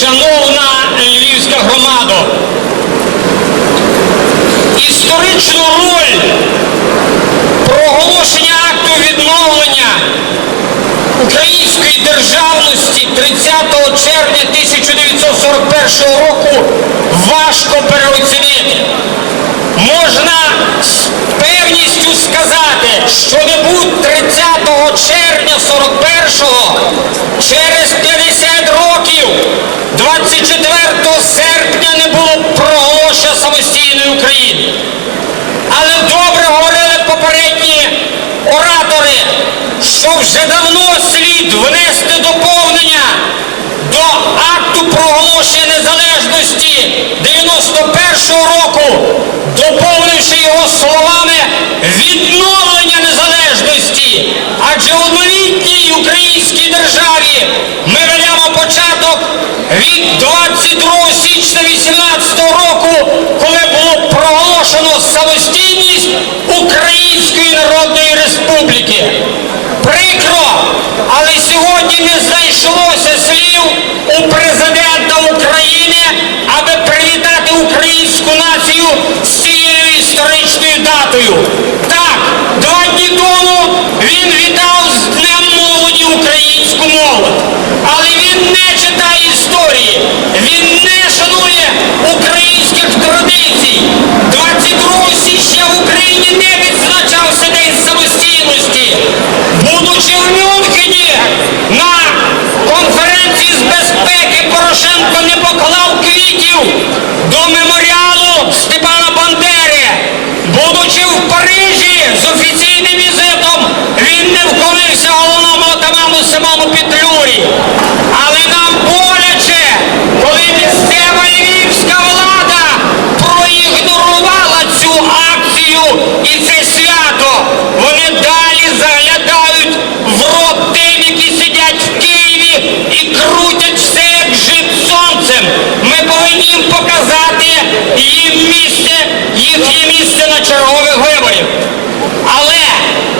шановна львівська громада, історичну роль проголошення акту відновлення української державності 30 червня 1941 року важко переоцінити. Можна з певністю сказати, що не будь 30 червня 41-го, через що вже давно слід внести доповнення до акту проголошення незалежності 91-го року, доповнивши його словами відновлення сьогодні не знайшлося слів у президента України, аби привітати українську націю з цією історичною датою. Так, два дні тому він вітав з Днем молоді українську молодь. Але він не читає історії, він не крутять все як жит сонцем. Ми повинні їм показати їм місце, їхнє місце на чергових виборів. Але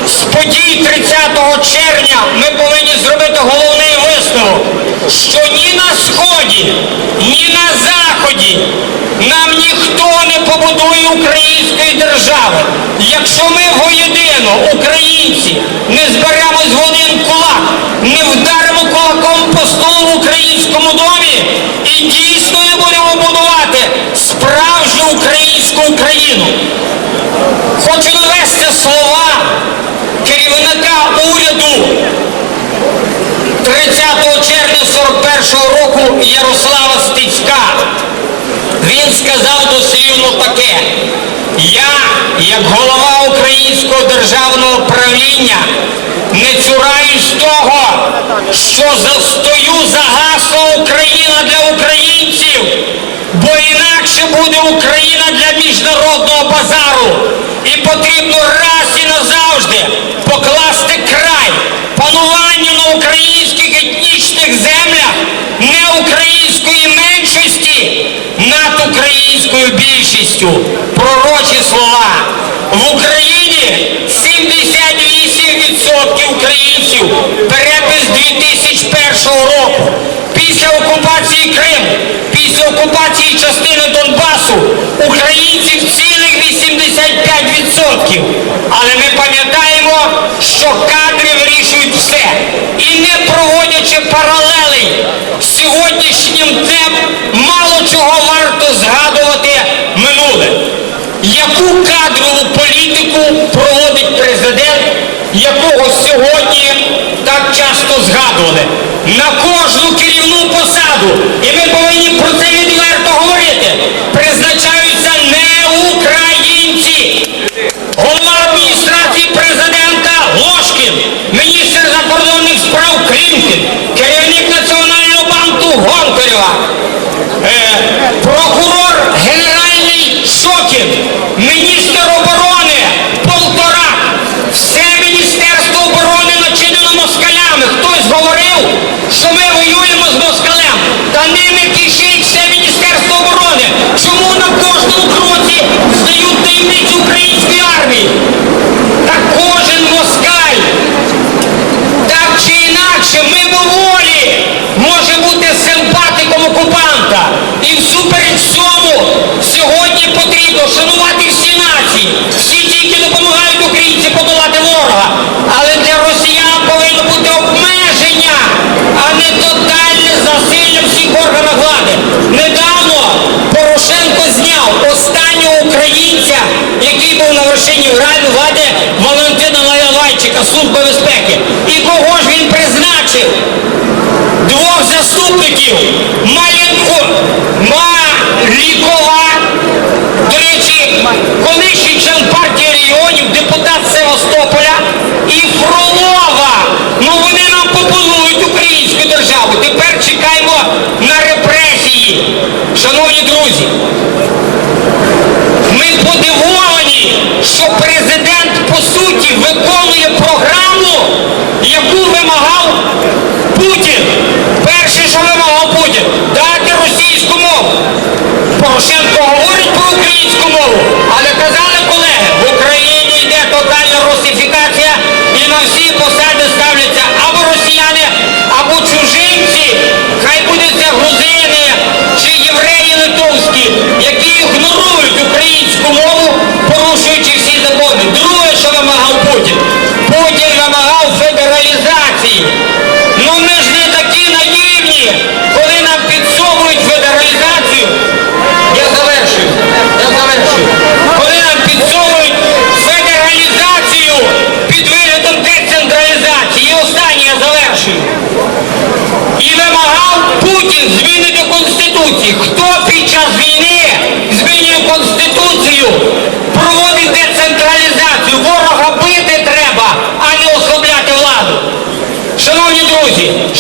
з подій 30 червня ми повинні зробити головний висновок, що ні на сході, ні на заході нам ніхто не побудує української держави. Якщо ми воєдино, українці, не зберемось в Навести слова керівника уряду 30 червня 41 року Ярослава Стецька. Він сказав дослівно таке. Я, як голова Українського державного правління, не цураюсь того, що застою за гасло Україна для українців, буде Україна для міжнародного базару. І потрібно раз і назавжди покласти край пануванню на українських етнічних землях не української меншості над українською більшістю. Пророчі слова. В Україні 78% українців. Перепис 2001 року. Після окупації Криму, після окупації частини Донбасу українців цілих 85%. Але ми пам'ятаємо, що кадри вирішують все. І не проводячи паралелей сьогоднішнім днем, мало чого варто згадувати минуле. Яку кадрову політику проводить президент, якого сьогодні так часто згадували? На керівну посаду, і Двох заступників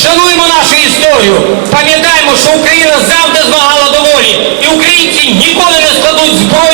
шануємо нашу історію, пам'ятаємо, що Україна завжди змагала доволі, і українці ніколи не складуть зброю.